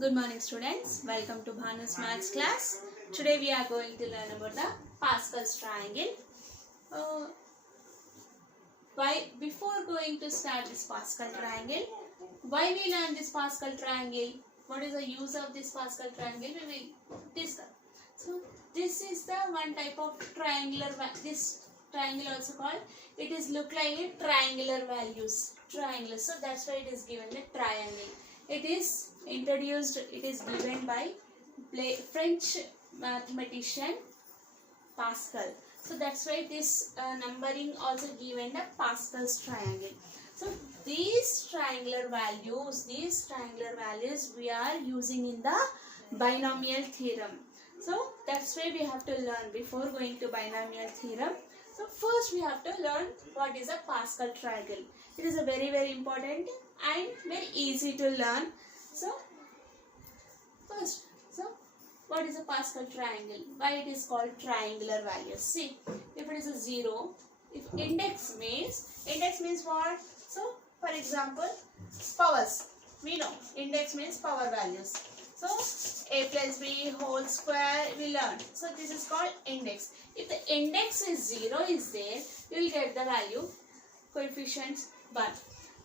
Good morning students, welcome to Bhanu's Maths class. Today we are going to learn about the Pascal's triangle. Before going to start this Pascal triangle, why we learn this Pascal triangle? What is the use of this Pascal triangle? We will discuss. So this is the one type of triangular, this triangle also called, it is look like a triangular values. Triangular, so that's why it is given the triangle. It is introduced, it is given by French mathematician Pascal. So that's why this numbering also given the Pascal's triangle. So these triangular values we are using in the binomial theorem. So that's why we have to learn before going to binomial theorem. So first we have to learn what is a Pascal triangle. It is a very important and very easy to learn. So first, what is a Pascal triangle? Why it is called triangular values? See, if it is a 0, if index means what? So for example, powers. We know index means power values. So a plus b whole square we learned. So this is called index. If the index is 0 is there, you will get the value coefficients 1.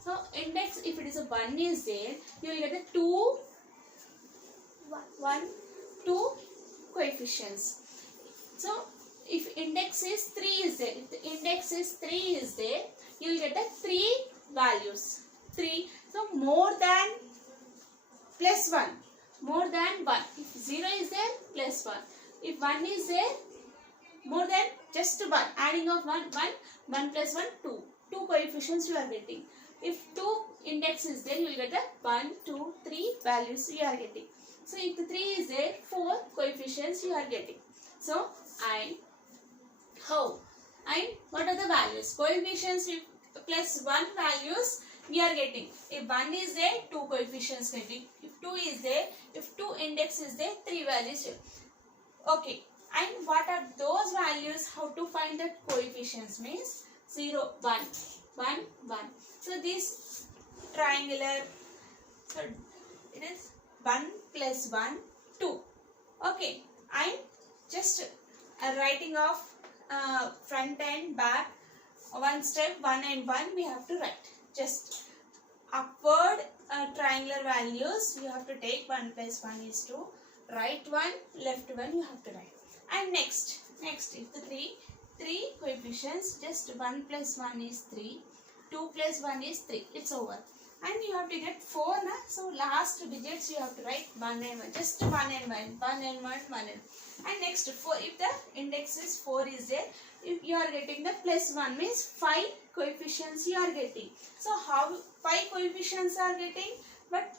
So index, if it is a 1 is there, you will get a 2 coefficients. So if index is 3 is there, if the index is 3 is there, you will get a 3 values. 3. So more than plus 1. More than 1. If 0 is there, plus 1. If 1 is there, more than just 1. Adding of 1 plus 1, 2. 2 coefficients you are getting. If 2 index is there, you will get a 1, 2, 3 values you are getting. So if the 3 is there, 4 coefficients you are getting. So and how? And what are the values? Coefficients plus 1 values we are getting. If 1 is there, 2 coefficients getting. If 2 is there, if 2 index is there, 3 values. Okay. And what are those values? How to find the coefficients means 0, 1, 1, 1. So this triangular, so it is 1 plus 1, 2. Okay. And just writing of front and back, one step, 1 and 1 we have to write. Just upward triangular values you have to take. 1 plus 1 is 2. Right 1, left 1 you have to write. And next if the 3 coefficients, just 1 plus 1 is 3. 2 plus 1 is 3. It's over. And you have to get 4 na? So last digits you have to write 1 and 1. Just 1 and 1. 1 and 1, 1 and. And next 4. If the index is 4 is there, if you are getting the plus 1 means 5 coefficients you are getting. So how 5 coefficients are getting? But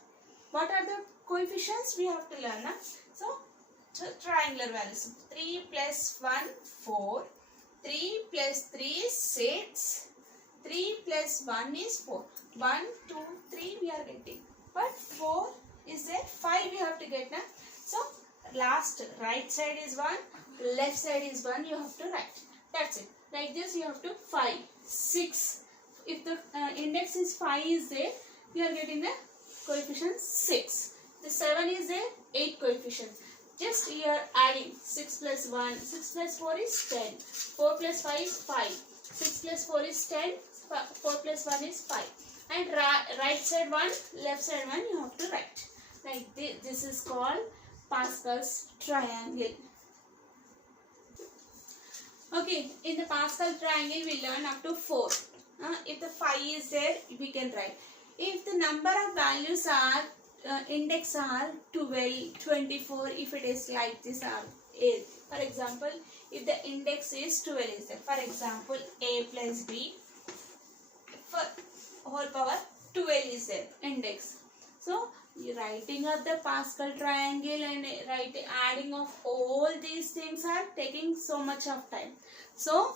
what are the coefficients we have to learn? Na? So triangular values. 3 plus 1, 4. 3 plus 3 is 6. 3 plus 1 is 4. 1, 2, 3 we are getting. But 4 is there. 5 we have to get. Na? So last right side is 1. Left side is 1. You have to write. That's it. Like this you have to 5. 6. If the index is 5 is there, you are getting the coefficient 6. The 7 is there. 8 coefficients. Just you are adding 6 plus 1. 6 plus 4 is 10. 4 plus 5 is 5. 6 plus 4 is 10. 4 plus 1 is 5. And right side 1, left side 1 you have to write. Like this is called Pascal's triangle. Okay, in the Pascal triangle we learn up to 4. If the 5 is there, we can write. If the number of values are index are 12, 24, if it is like this are 8. For example, if the index is 12 is there. For example, a plus b for whole power 12 is there index. So writing of the Pascal triangle and adding of all these things are taking so much of time. So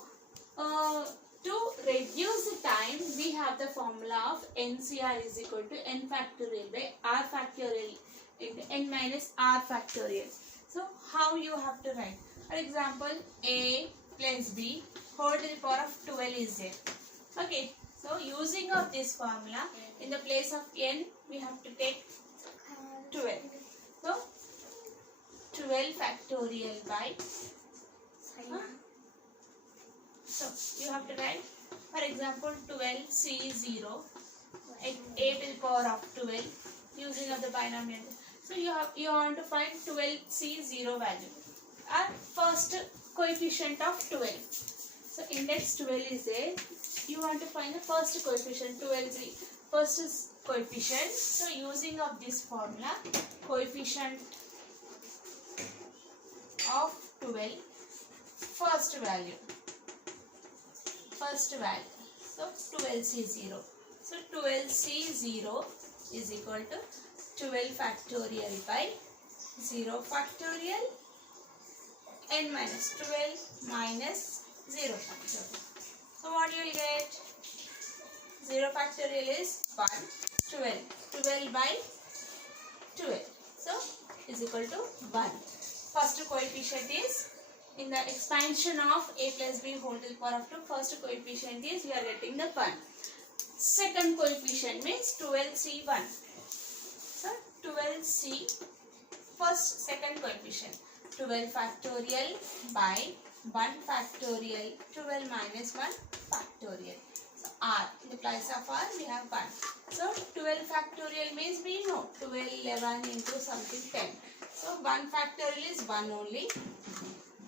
to reduce the time, we have the formula of NCR is equal to n factorial by r factorial into n minus r factorial. So how you have to write? For example, a plus b whole to the power of 12 is there. Okay. So using of this formula, in the place of n, we have to take 12. 12 factorial by so you have to write, for example, 12C0 a to the power of 12 using of the binomial. So you want to find 12C0 value and first coefficient of 12. So index 12 is there. You want to find the first coefficient 12. First is coefficient. So using of this formula, coefficient of 12, first value. So 12C0. So 12C0 is equal to 12 factorial by 0 factorial n minus 12 minus 0 factorial. So what you will get? 0 factorial is 1. 12 by 12. So is equal to 1. First coefficient is in the expansion of a plus b whole to the power of 2. First coefficient is we are getting the 1. Second coefficient means 12C1. So 12C second coefficient 12 factorial by 1 factorial 12 minus 1 factorial. So r, in the place of r we have 1. So 12 factorial means we know 12 11 into something 10. So 1 factorial is 1 only.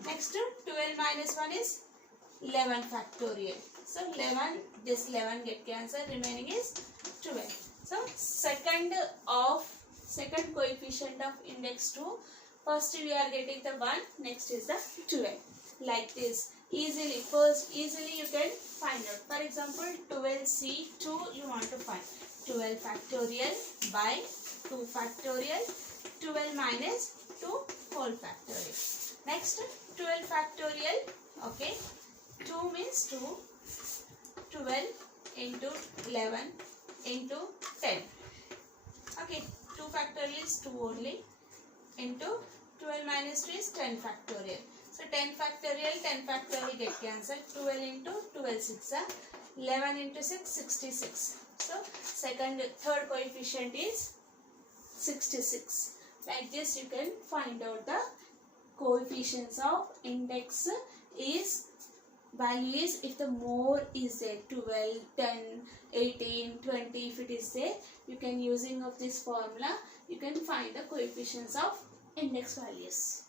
Next 12 minus 1 is 11 factorial. So 11, this 11 get cancelled, remaining is 12. So second coefficient of index 2, first we are getting the 1, next is the 12. Like this, easily you can find out. For example, 12C2 you want to find. 12 factorial by 2 factorial, 12 minus 2 whole factorial. Next 12 factorial, okay, 2 means 2, 12 into 11 into 10. Okay, 2 factorial is 2 only into 12 minus 2 is 10 factorial. So 10 factorial get cancelled. 12 into 12 6 11 into 6 66. So third coefficient is 66. Like this you can find out the coefficients of index is value is if the more is there 12, 10, 18, 20 if it is there, you can using of this formula you can find the coefficients of index values.